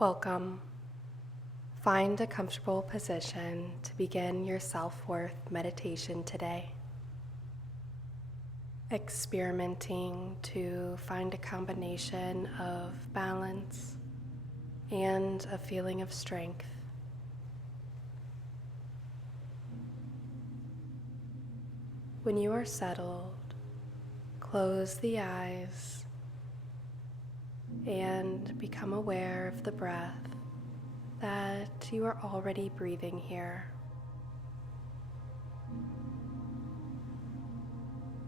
Welcome. Find a comfortable position to begin your self-worth meditation today. Experimenting to find a combination of balance and a feeling of strength. When you are settled, close the eyes and become aware of the breath that you are already breathing here.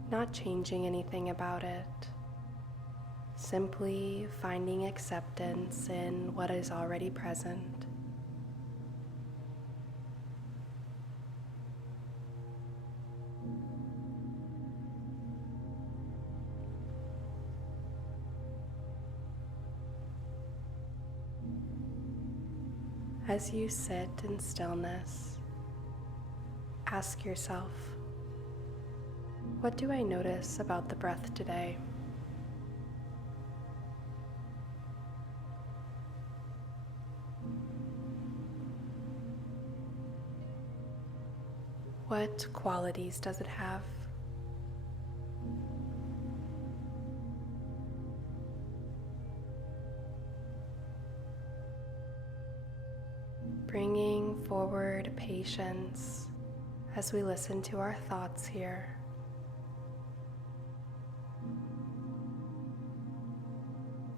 Not changing anything about it, simply finding acceptance in what is already present. As you sit in stillness, ask yourself, what do I notice about the breath today? What qualities does it have? Bringing forward patience as we listen to our thoughts here.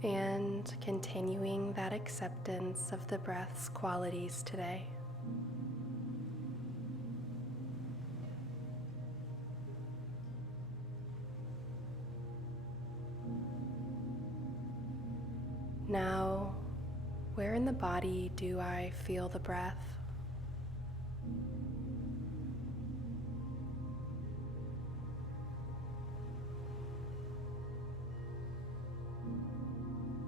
And continuing that acceptance of the breath's qualities today. Now, where in the body do I feel the breath?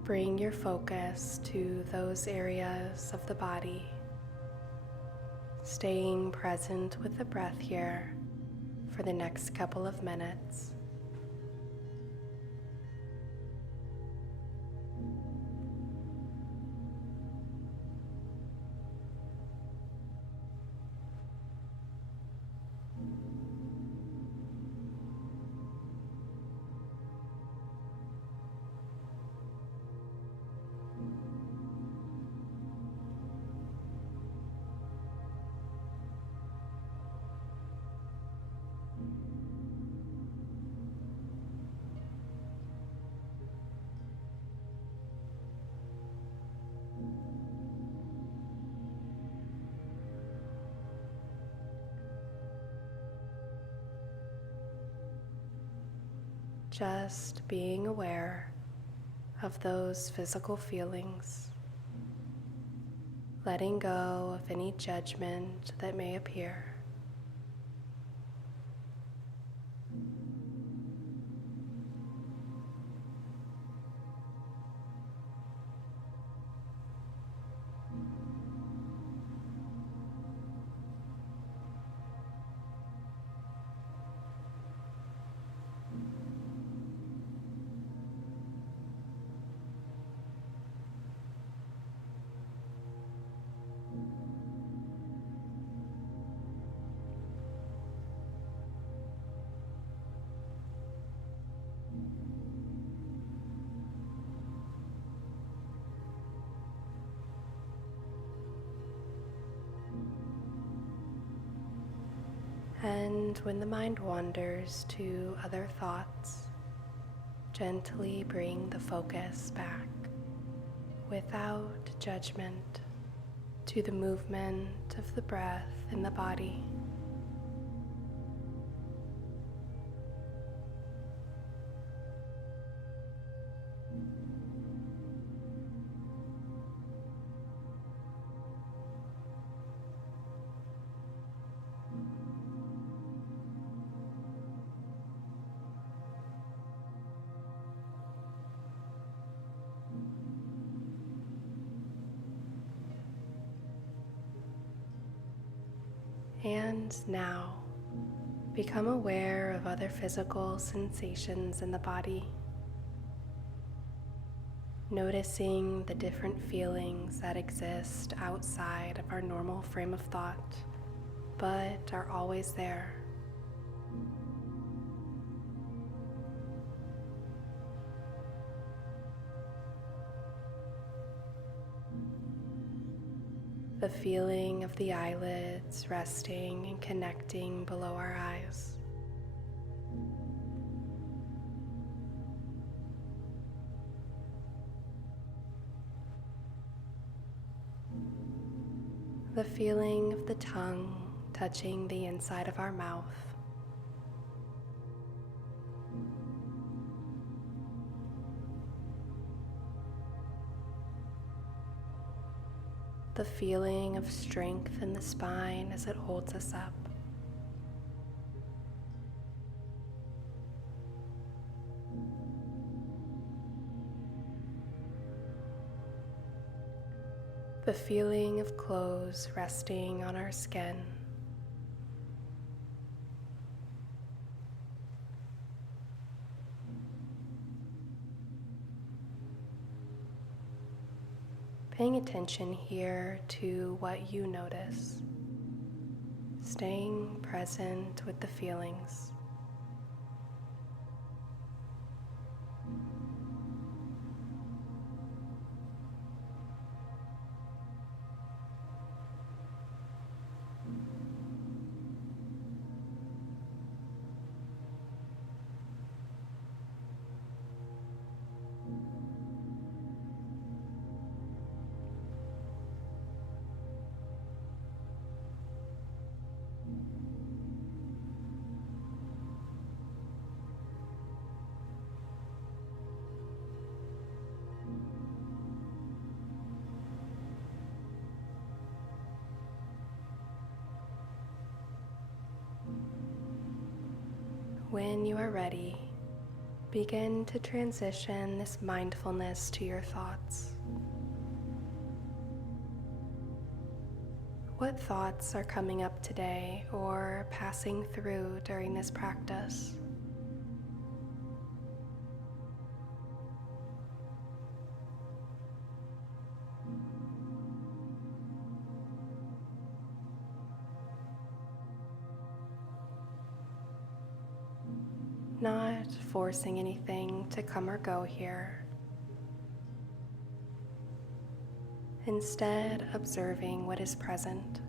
Bring your focus to those areas of the body, staying present with the breath here for the next couple of minutes. Just being aware of those physical feelings, letting go of any judgment that may appear. And when the mind wanders to other thoughts, gently bring the focus back without judgment to the movement of the breath in the body. And now, become aware of other physical sensations in the body. noticing the different feelings that exist outside of our normal frame of thought, but are always there. The feeling of the eyelids resting and connecting below our eyes. The feeling of the tongue touching the inside of our mouth. The feeling of strength in the spine as it holds us up. The feeling of clothes resting on our skin. Paying attention here to what you notice, staying present with the feelings. When you are ready, begin to transition this mindfulness to your thoughts. What thoughts are coming up today or passing through during this practice? Not forcing anything to come or go here. Instead, observing what is present.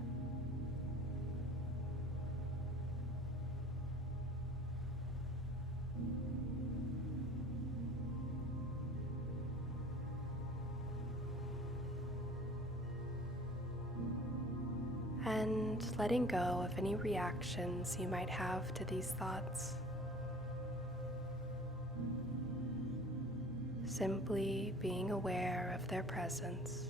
And letting go of any reactions you might have to these thoughts. Simply being aware of their presence.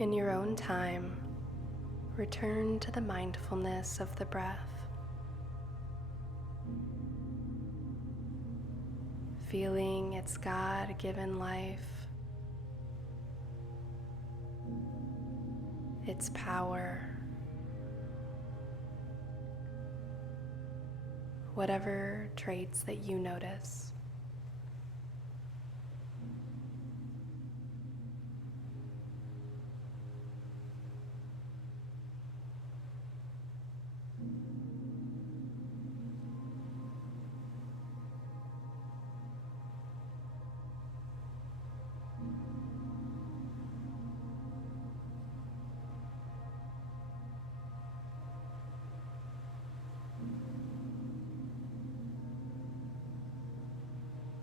In your own time, return to the mindfulness of the breath. Feeling its God-given life, its power, whatever traits that you notice.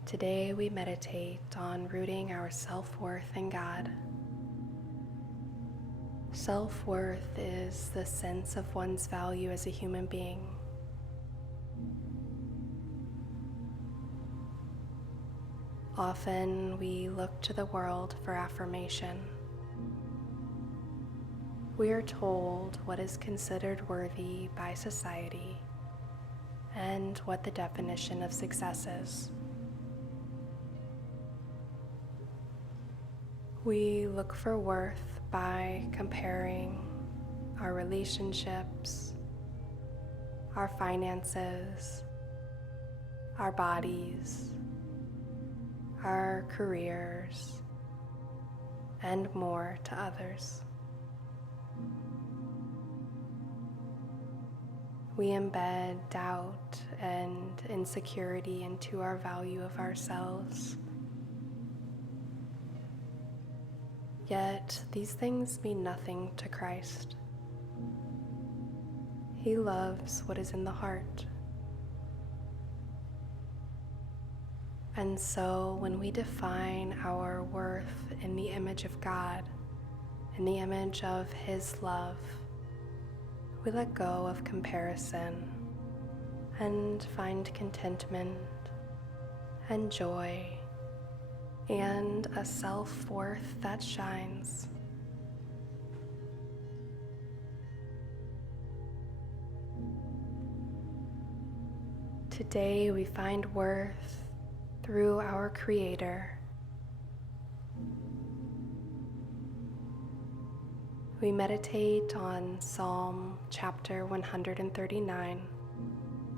Today we meditate on rooting our self-worth in God. Self-worth is the sense of one's value as a human being. Often we look to the world for affirmation. We are told what is considered worthy by society, and and what the definition of success is. We look for worth by comparing our relationships, our finances, our bodies, our careers, and more to others. We embed doubt and insecurity into our value of ourselves. Yet these things mean nothing to Christ. He loves what is in the heart. And so when we define our worth in the image of God, in the image of His love, we let go of comparison and find contentment and joy and a self-worth that shines. Today we find worth through our Creator. We meditate on Psalm chapter 139,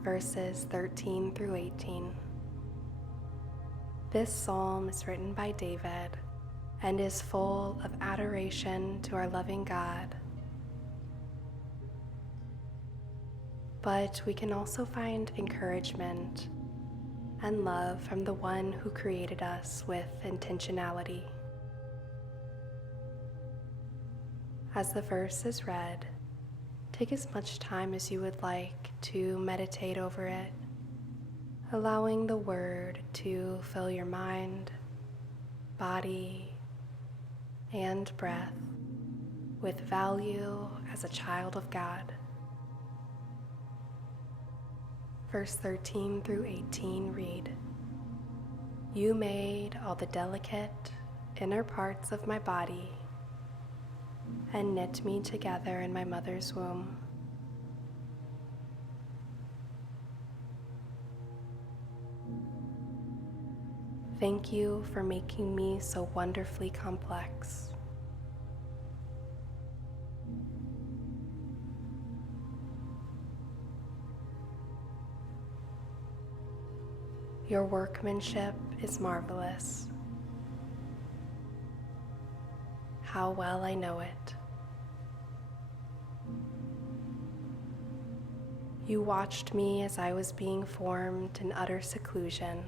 verses 13 through 18. This psalm is written by David and is full of adoration to our loving God. But we can also find encouragement and love from the one who created us with intentionality. As the verse is read, take as much time as you would like to meditate over it, allowing the word to fill your mind, body, and breath with value as a child of God. Verse 13 through 18 read, "You made all the delicate inner parts of my body and knit me together in my mother's womb. Thank you for making me so wonderfully complex. Your workmanship is marvelous. How well I know it. You watched me as I was being formed in utter seclusion,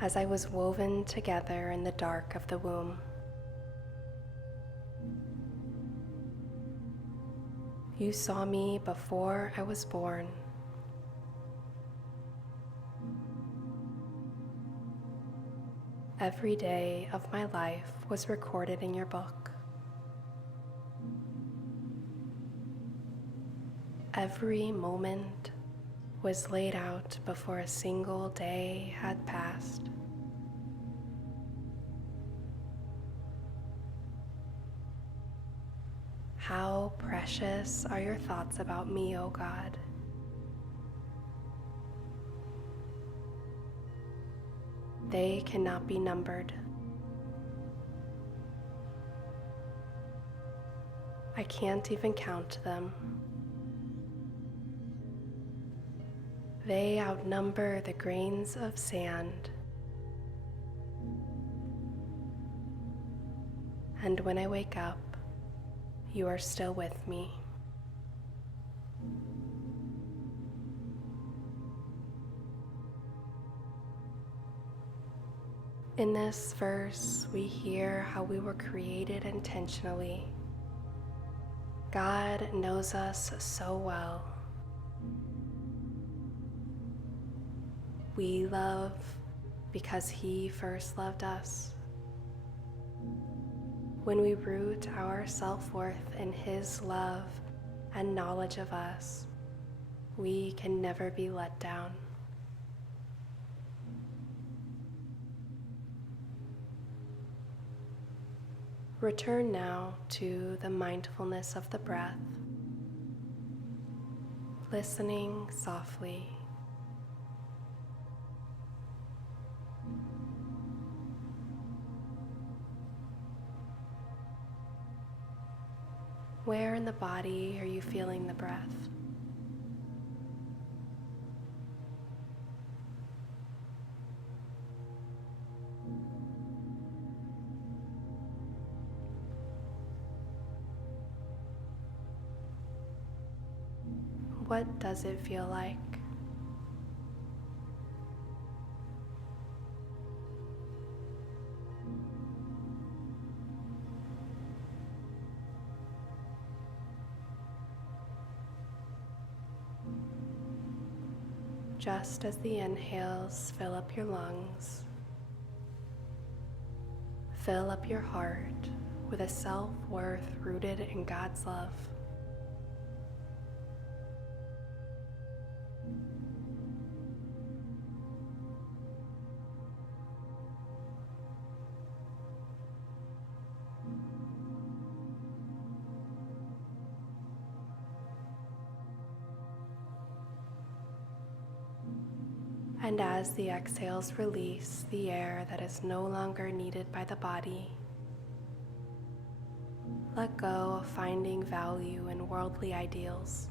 as I was woven together in the dark of the womb. You saw me before I was born. Every day of my life was recorded in your book. Every moment was laid out before a single day had passed. How precious are your thoughts about me, O God. They cannot be numbered. I can't even count them. They outnumber the grains of sand. And when I wake up, you are still with me. In this verse, we hear how we were created intentionally. God knows us so well. We love because He first loved us. When we root our self-worth in His love and knowledge of us, we can never be let down. Return now to the mindfulness of the breath listening softly. Where in the body are you feeling the breath? What does it feel like? Just as the inhales fill up your lungs, fill up your heart with a self-worth rooted in God's love. And as the exhales release the air that is no longer needed by the body, let go of finding value in worldly ideals.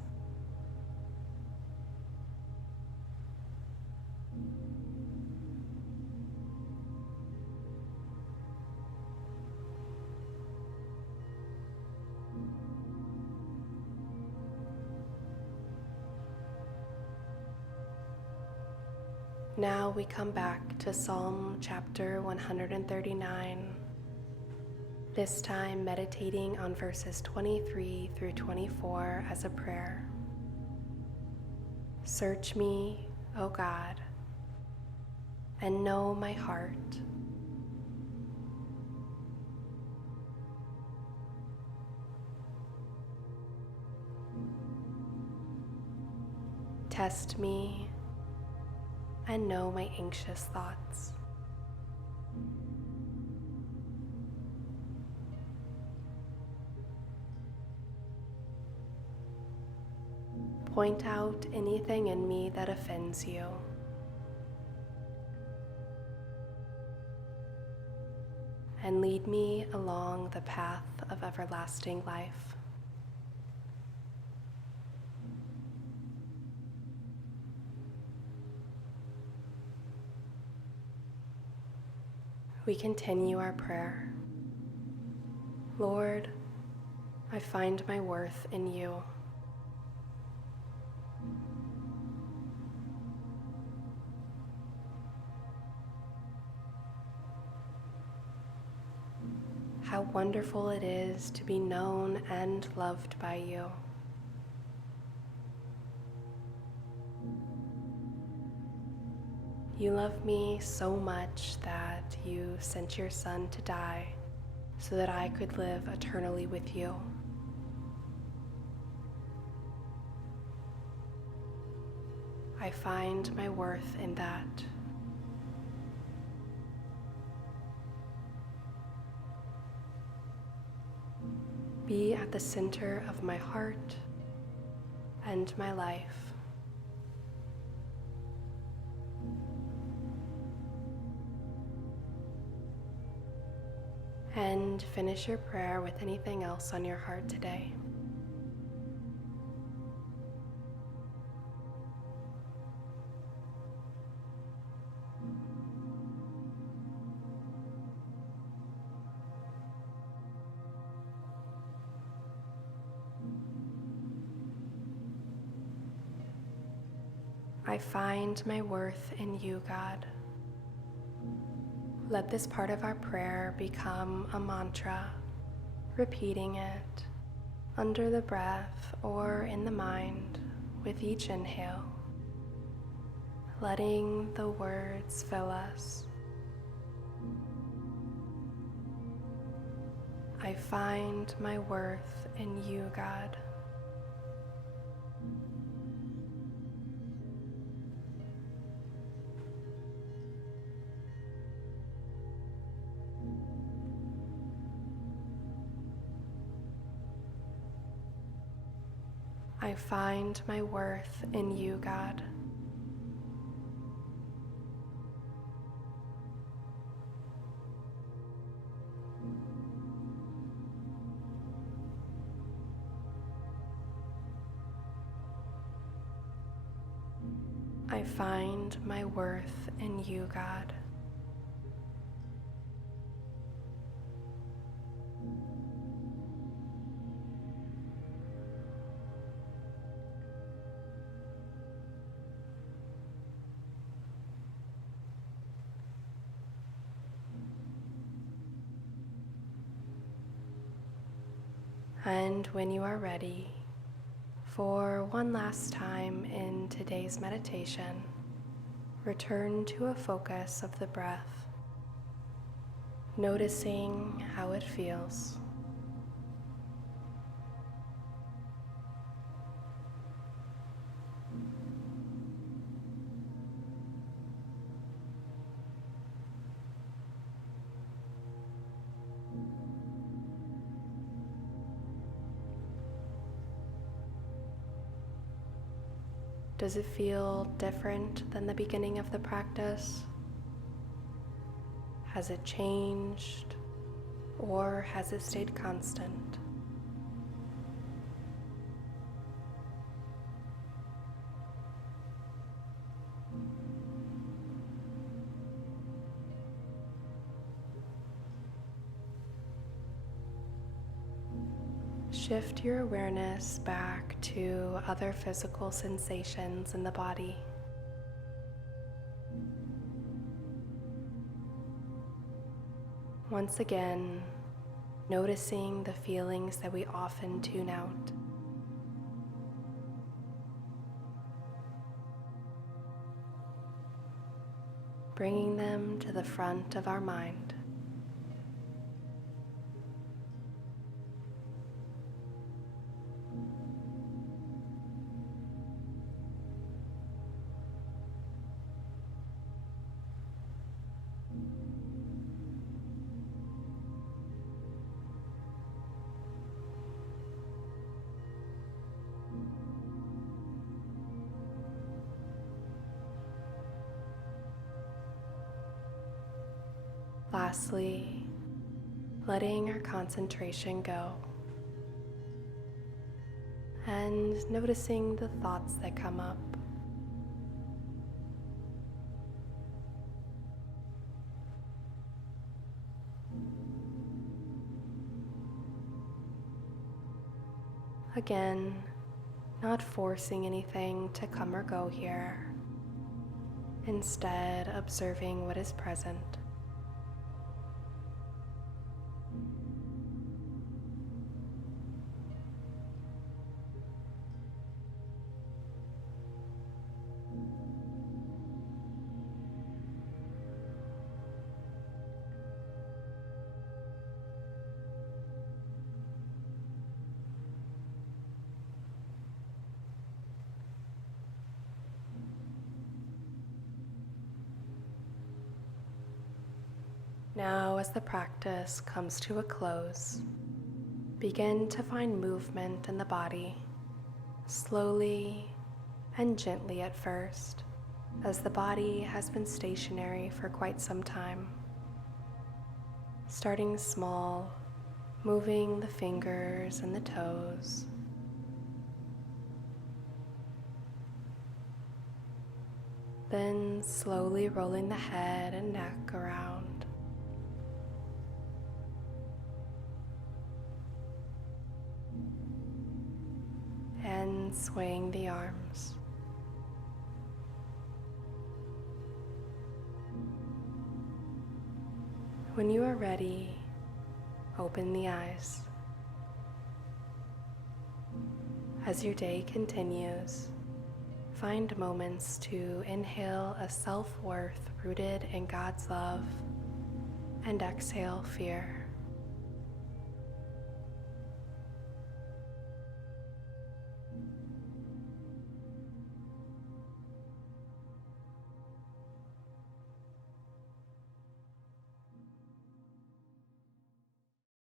Now we come back to Psalm chapter 139, this time meditating on verses 23 through 24 as a prayer. Search me, O God, and know my heart. Test me and know my anxious thoughts. Point out anything in me that offends you. And lead me along the path of everlasting life. We continue our prayer. Lord, I find my worth in you. How wonderful it is to be known and loved by you. You love me so much that you sent your Son to die so that I could live eternally with you. I find my worth in that. Be at the center of my heart and my life. And finish your prayer with anything else on your heart today. I find my worth in you, God. Let this part of our prayer become a mantra, repeating it under the breath or in the mind with each inhale, letting the words fill us. I find my worth in you, God. I find my worth in you, God. I find my worth in you, God. And when you are ready, for one last time in today's meditation, return to a focus of the breath, noticing how it feels. Does it feel different than the beginning of the practice? Has it changed, or has it stayed constant? Shift your awareness back to other physical sensations in the body. Once again, noticing the feelings that we often tune out. Bringing them to the front of our mind. Lastly, letting our concentration go and noticing the thoughts that come up. Again, not forcing anything to come or go here, instead observing what is present. Now, as the practice comes to a close, begin to find movement in the body, slowly and gently at first, as the body has been stationary for quite some time. Starting small, moving the fingers and the toes. Then slowly rolling the head and neck around. And swaying the arms. When you are ready, open the eyes. As your day continues, find moments to inhale a self-worth rooted in God's love and exhale fear.